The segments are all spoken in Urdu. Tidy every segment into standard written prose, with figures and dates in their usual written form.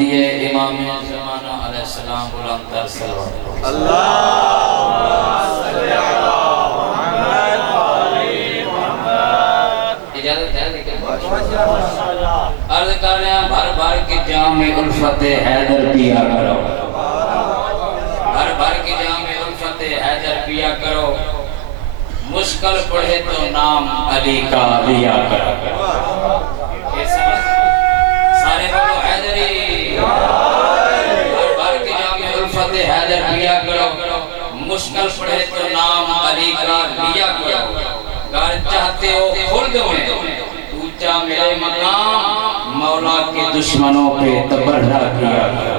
دیے امام زمانہ علیہ السلام بلند تر صلوات اللہم صلی علی محمد وآلِ محمد. اجازت ہے لیکن عرض کر رہے ہیں بھر بھر کی جام الفت حیدر پیا کرو، بھر بھر کی جام الفت حیدر پیا کرو، مشکل پڑھے تو نام علی کا لیا کرو. سارے بولو حیدری، بھر بھر کی جام الفت حیدر پیا کرو، مشکل پڑھے تو نام علی کا لیا کرو. اگر چاہتے ہو خلد میں اونچا میرے مقام، مولا کے دشمنوں پہ تبرہ کیا کرو.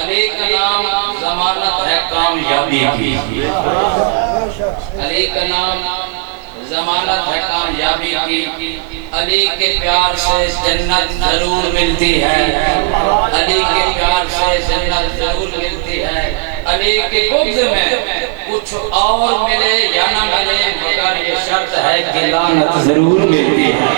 علی کا نام ضمانت ہے کامیابی کی، علی کا نام ضمانت ہے کامیابی کی. علی کے پیار سے جنت ضرور ملتی ہے، علی کے پیار سے جنت ضرور ملتی ہے. علی کے بغض میں کچھ اور ملے یا نہ ملے مگر یہ شرط ہے کہ لعنت ضرور ملتی ہے.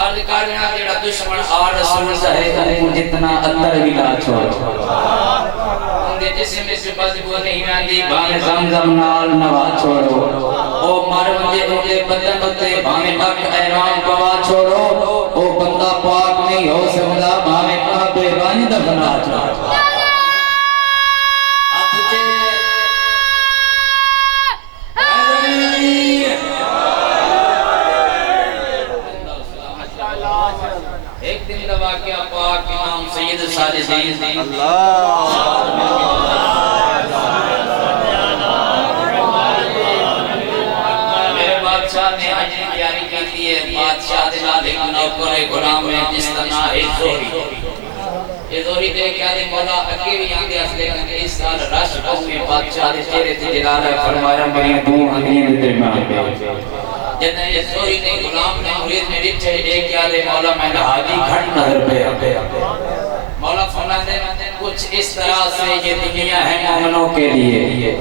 عرض کر رہے ہیں جیڑا دشمن آ رسول ہے جتنا اتر بھی لا چھوڑو، اندے جسم سے بدبو نہیں آندی بھانے زمزم نال نوا چھوڑو. او مر مجھے اندے بدن اتے بھانے اک ایران پوا چھوڑو. او بندہ پاک نہیں ہو سکتا بھانے کعبے بند دفنا چھوڑو. ایک دن کا واقعہ پاک امام سید صالحین میرے بادشاہ نے حج کی تیاری کی تھی. بادشاہ دے نال ایک نوکر غلام ہے جس کا نام ہے زہری. یہ زہری دے کیا دے مولا اگے بھی آندے اصلے کہ اس سال رش قوم میں بادشاہ دے چہرے تے جلال ہے فرمایا میری دو ہڈیاں دے درمیان پہ. جتنے یہ زہری نے غلام نے مرید میں ڈٹھے ایک کیا دے مولا میں حاجی گھٹ نظر پہ مولا فرماتے ہیں کچھ اس طرح سے یہ دنیا ہے مومنوں کے لیے،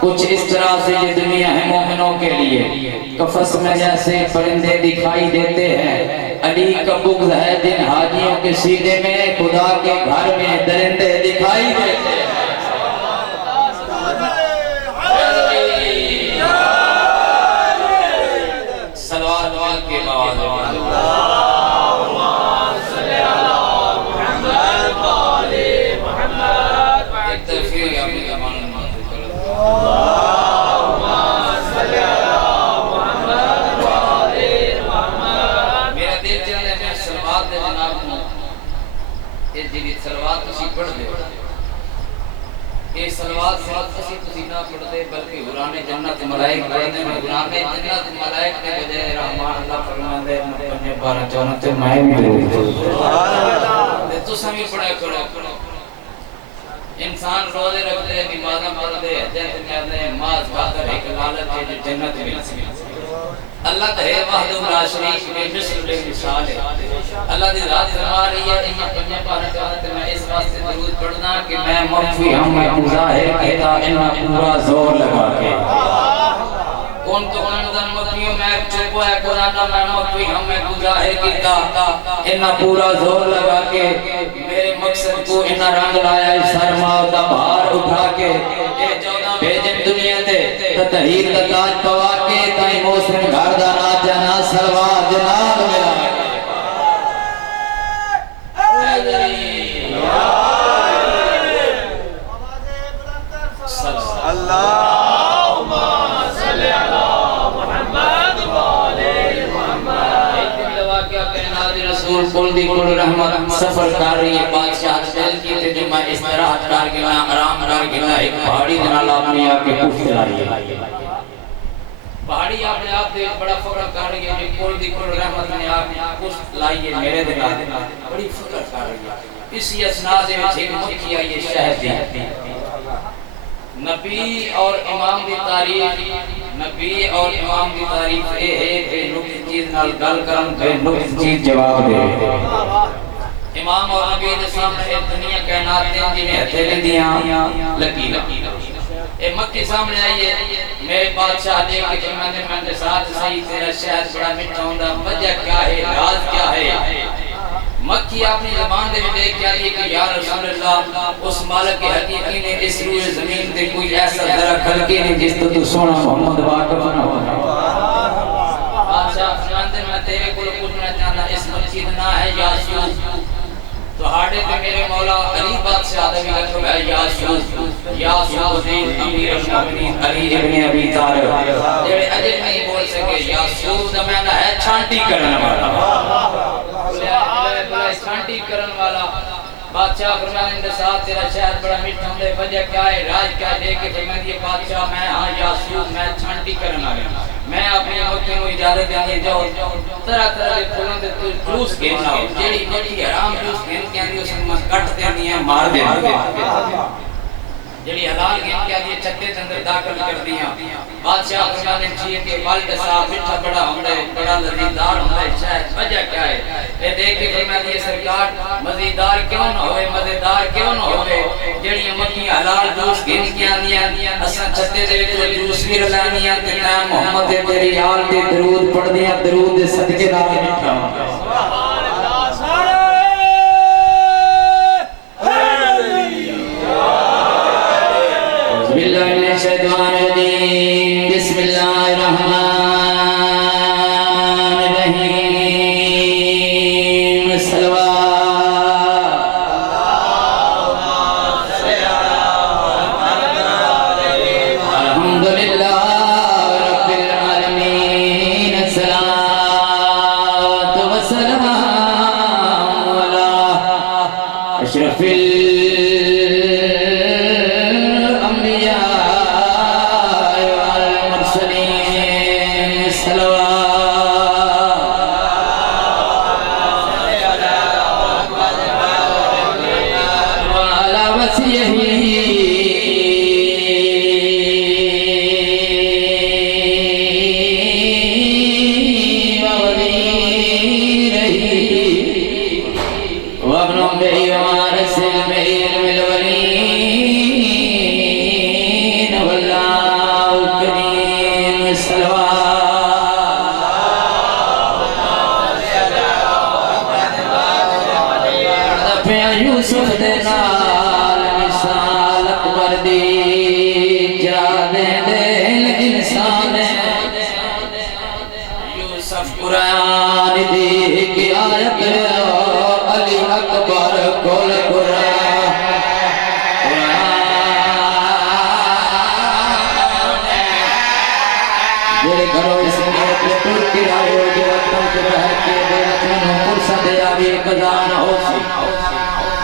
کچھ اس طرح سے یہ دنیا ہے مومنوں کے لیے. کفس میں جیسے پرندے دکھائی دیتے ہیں، علی کا بغض ہے جن حاجیوں کے سینے میں خدا کے گھر میں درندے دکھائی دیتے ہیں. سلوات کے بعد یہ سلوات صرف اسی نہ پڑھتے بلکہ قرآن جنت ملائک پڑھتے ہیں. قرآن جنت ملائک کے بجائے رحمان اللہ فرماتے ہیں اپنے 12-14 تے میں بھی تو سمی پڑھا کرو. انسان روزے رکھتے ہیں، نمازاں پڑھتے ہیں، حج کرتے ہیں، ماذ خاطر ایک لالچ ہے جو جنت ملتی ہے. اللہ تہے وحدہ لا شریک بے مثل بے مثال ہے. اللہ دی ذات فرما رہی ہے ان پنجے پارے چاہتے میں اس واسطے درود پڑھنا کہ میں مخفی ہم میں ظاہر کہتا ان پورا زور لگا کے. کون تو کون دن مخفیوں میں چپو ہے قرآن میں مخفی ہم میں ظاہر کہتا ان پورا زور لگا کے. میرے مقصد کو ان رنگ لایا سرما دا بھار اٹھا کے بھیجن دنیا تے تطہیر دا تاج پوا کے تائیں موسم گھر دا ناچنا سلوات جناب ملا. اللہم صلی علی محمد وآلِ محمد. ایک دن لوا کیا کہنا دی رسول کل دی کل رحمت سفر کر رہی ہے. بادشاہ دل کی تے جو میں استراحت کر گنا آرام کر گنا ایک پہاڑی دنال اپنی آپ کے کفت لائی ہے. پہاڑی اپنے آپ دے بڑا فکر کر رہی ہے جو کل دی کل رحمت نے آپ کفت لائی ہے میرے دنال بڑی فکر کر رہی ہے. اسی اسنا دے میں ایک مکھی آئی ہے شہد دی. نبی اور امام دی تاریخ نبی اور امام کی تعریف ہے کہ نقص چیز نال گل کرن تے نقص چیز جواب دے امام اور نبی دے سامنے دنیا کائنات دے جویں ہتھیلی دیاں لگی اے مکی سامنے آئیے میرے بادشاہ دے کہ میں نے ساتھ صحیح تیرا شہر بڑا میٹھا ہوندا وجہ کیا ہے راز کیا ہے مکی اپنی زبان دے میں دیکھ کیا ہے کہ یا رسول اللہ اس مالک حقیقی نے اس روئے زمین دے کوئی ایسا ذرا خلقی نہیں جس تو سونا محمد واقف نہ ہونا بادشاہ فرماندے میں تیرے کو پوچھنا چاہتا اس مسجد نہ ہے یاسوس تو ہاڑے تے میرے مولا علی بادشاہ دے لقب ہے یاسوس دین امیر المومنین علی ابن ابی طالب جڑے اجے نہیں بول سکے یاسوس دا معنی ہے چھانٹی کرنے والا چھانٹی کرن والا بادشاہ فرمانے کے ساتھ تیرا شہر بڑا میٹھا ہوندا وجہ کیا ہے راز کیا ہے کہ فرماندی بادشاہ میں ہاں یاسوس میں چھانٹی کرن والا میں اپنی مکھی کو اجازت دینی جاؤ طرح طرح کے پھولوں تے تو جوس گھنا ہو جیڑی جیڑی حرام جوس گھن کے اندی اس میں کٹ دینی ہے مار دینی جیڑی حلال گھن کے اندی چھتے کے اندر داخل کر دیاں بادشاہ فرمانے چاہیے کہ والد صاحب میٹھا بڑا ہوندا ہے بڑا لذیذدار ہوندا ہے شاید وجہ کیا ہے اے دیکھ کے فرمایا یہ سرکار مزیدار کیوں نہ ہوئے مزیدار کیوں نہ ہوئے جڑی مکھی حلال جوس گھن کے آندیاں اساں چھتے دے وچ جوس بھی رلانیاں تے نام محمد تیری حال تے درود پڑھدیاں درود دے صدقے نال میٹھا ہوندا سبحان اللہ سارے بسم اللہ من الشیطان الرجیم بسم اللہ الرحمن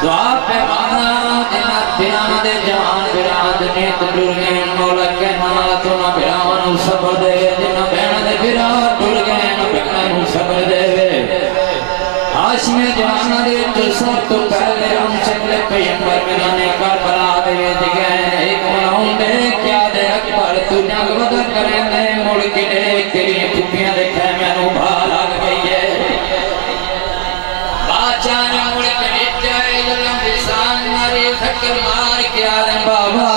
دعا پہ مانا جنات بیان دے جہان بیان دے نیت ڈر گئے مولا کہنا تو نہ بیان صبر دے جنہ بیان دے بیان ڈر گئے نہ بیان صبر دے ہاشم جہان دے تو سب تو پہلے ہم شکل پیمبر میرانے کربلا دے گئے ایک منہوں دے کیا دے اکبر تو جنگ ودا کریں دے ملک دے تیری پھپیاں دے خیمے نو بھا لگ گئی ہے بادشاہ نے ملک تھکر مار کے آدم بابا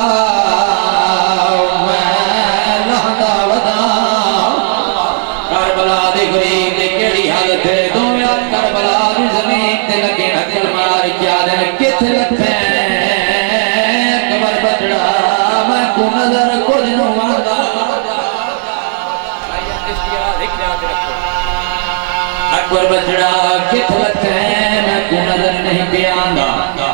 میں لہدا ودا کربلا دی غریب دی کیڑی حالت ہے دنیا کربلا دی زمین تے لگے تھکر مار کے آدم کت لتے قبر بچڑا میں کو نظر کچھ نو آندا اکبر بچڑا کت لتے میں کو نظر نہیں پہ آندا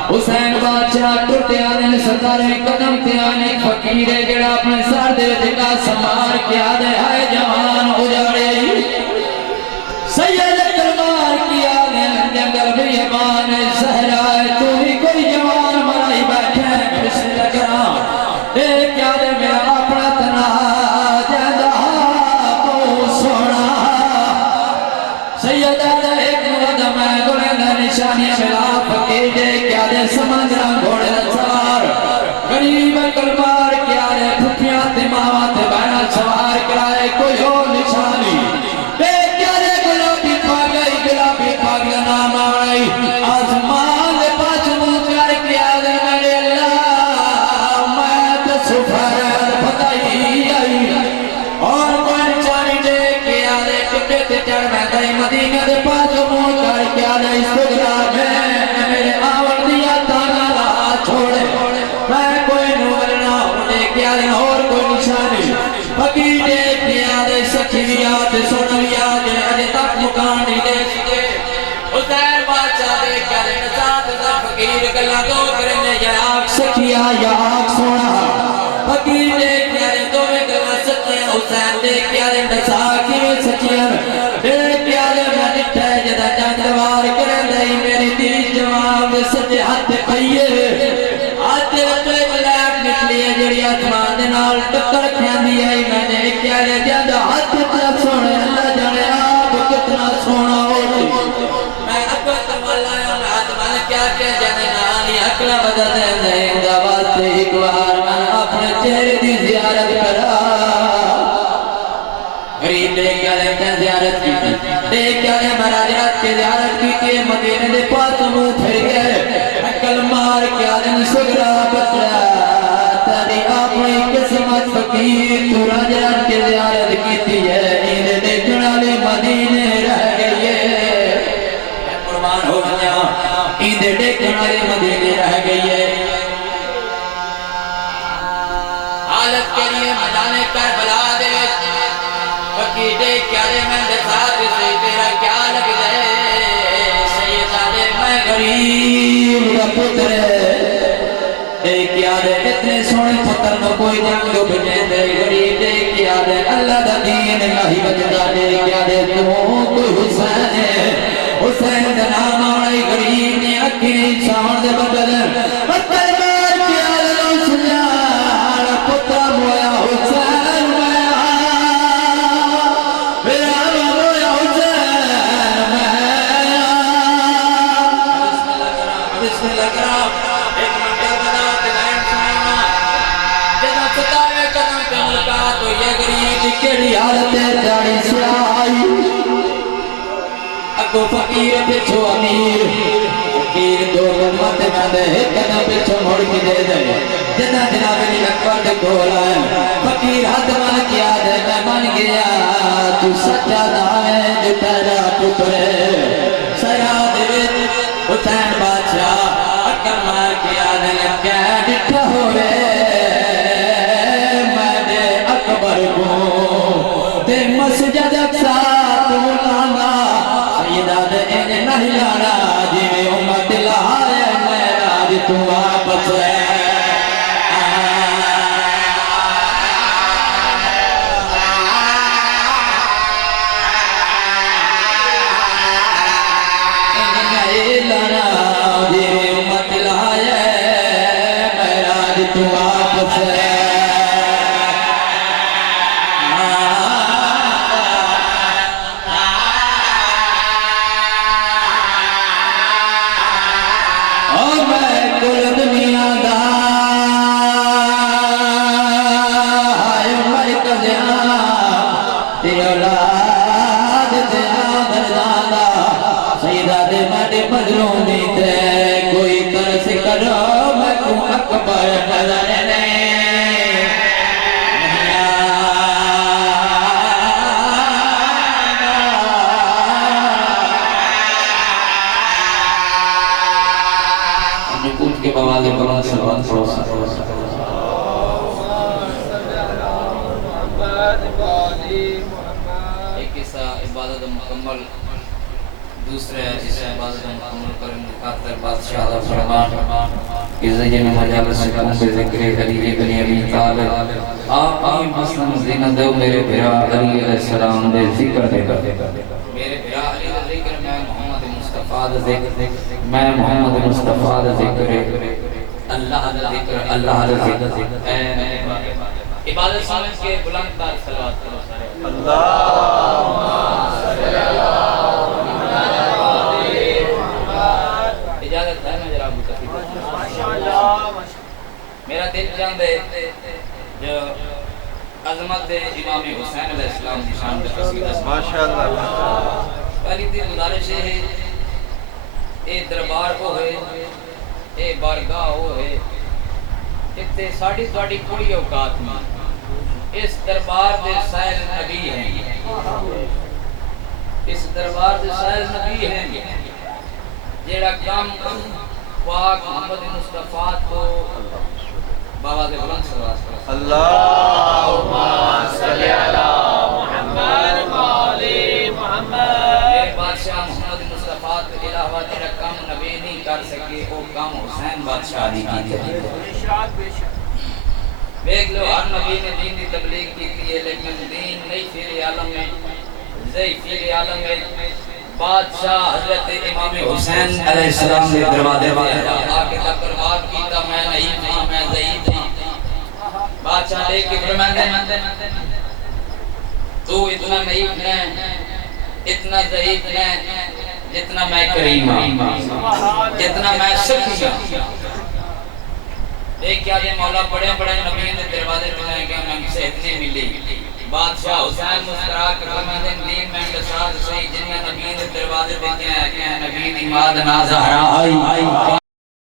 حسین بادشاہ ٹوٹے آدھے ستارے قدم تے آنے فقیرے جڑا اپنے سار دے دکا سمار کیا دے ہائے جوان اجاڑے سید کرمار کیا دے جنگل بیمان سہرائے تو ہی کوئی جوان مرائی بیٹھے بسم لگران اے کیا دے میرا اپنا تنا جیدہ تو سونا سید آدھے ایک مرد میں گلے دے نشانیاں ملا فقیرے کیا دے سمندران گھوڑے سوار غریب کلمار کیا دے پھپیاں تے ماواں تے بہنا سوار کر کے جنانی اکلا بدل دے دعوت ایک بار من اپنے چہرے دی زیارت کرا غریب لے کے آلے میں زیارت کی لے کے آلے مراجعات کے زیارت کی مدینے دے پاس منہ پھر گئے اکل مار کے آلے سگرا بچرا تاری اپنی قسمت فقیر تو راجعات کے زیارت کی تھی ہے انہیں دیکھنے والے مدینے رہ گئے قربان ہو گیا انہیں دیکھنے والے مدینے رہ گئے حالت کے لیے میدان کربلا دے فقیر دیکھ کیا دے میں ساتھ سے تیرا کیا لگ جائے سیدہ میں غریب کا پتر دیکھ کیا دے اتنے سونے پتر نو کوئی جنگ دو بجے دے غریب دیکھ کیا دے اللہ دا دین نہیں بجدا دیکھ کیا دے تو کوئی حسین ہے حسین دا نام آنے غریب نے اکھی نہیں ساون دے بدل پتر مار کیا دے نو سنیار پتر مویا حسین مویا میرا مویا حسین مویا بسم اللہ کرام ایک منٹر بنا دلائن سنینا جنا ستاوے قدم پہ ملکا تو یہ غریب کیڑی حالت جاڑی سے آئی اگو فقیر پچھو امیر فقیر دو قدمت میں دے قدم پچھو مڑ کی دے دے جنا جناب علی اکبر دے کھولا ہے فقیر حد من کیا دے میں من گیا تو سچا دائیں جو تیرا پتر ہے سیاد وچ حسین بادشاہ اکر مار کیا دے لگا ڈٹھا ہوئے میں دے اکبر کو دے مسجد اقصا تو لانا سیدہ دے انہیں نہیں لانا جی میں امت لہائے میرا جی تو واپس ہے انہیں نہیں لانا جی میں امت لہائے میرا جی تو واپس ہے کے بوالے بلند سلوات پڑھو ایک قصہ عبادت مکمل دوسرے اس عبادت مکمل کرنے خاطر بادشاہ دا فرمان کہ زین مجالس سکون بے ذکر علی ابن ابی طالب آپ ہی مسلم زینہ دو میرے بھرا علی علیہ السلام دے ذکر دے میرے بھرا علی دے ذکر میں محمد مصطفیٰ دے ذکر میں محمد مصطفیٰ دے ذکر اللہ دے ذکر اللہ دے ذکر عبادت سامن کے بلند تار صلوات کرو سارے اللہم صلی اللہ اجازت ہے میں جراب متفید میرا دل جان دے جو عظمت دے امام حسین علیہ السلام کی شان دے قصیدہ ماشاءاللہ پہلی دل گزارش ہے اے دربار کو ہے اے بارگاہ ہو ہے اتنے ساڑھی ساڑھی کوڑی اوقات میں اس دربار دے سائل نبی ہیں اس دربار دے سائل نبی ہیں جیڑا کام پاک محمد مصطفیٰ کو بابا دے بلند سلوات کرو اللہم صلی علی محمد وآلِ محمد میرے بادشاہ محمد مصطفیٰ کو علاوہ تیرا کام نبی نہیں کر سکے وہ کام حسین بادشاہ نہیں کی تھی دیکھ لو ہر نبی نے دین دی تبلیغ کی تھی لیکن دین نہیں پھیلے عالم میں زی پھیلے عالم میں بادشاہ حضرت امام حسین علیہ السلام نے دروازے پہ آکے تقربار کیتا میں نہیں تھی میں ضعیف تھی بادشاہ دیکھ کے فرماندے تو اتنا نہیں ہے اتنا ضعیف ہے جتنا میں کریم ہوں، جتنا میں سخی ہوں۔ ایک کیا دے مولا بڑے بڑے نبیوں نے دروازے پہ کہ ہمیں سے اتنی ملی۔ بادشاہ حسین مسکرا کر فرماتے ہیں دین میں انتصار صحیح جنہیں نبیوں نے دروازے پہ کہ نبی دی ماد نازہرا آئی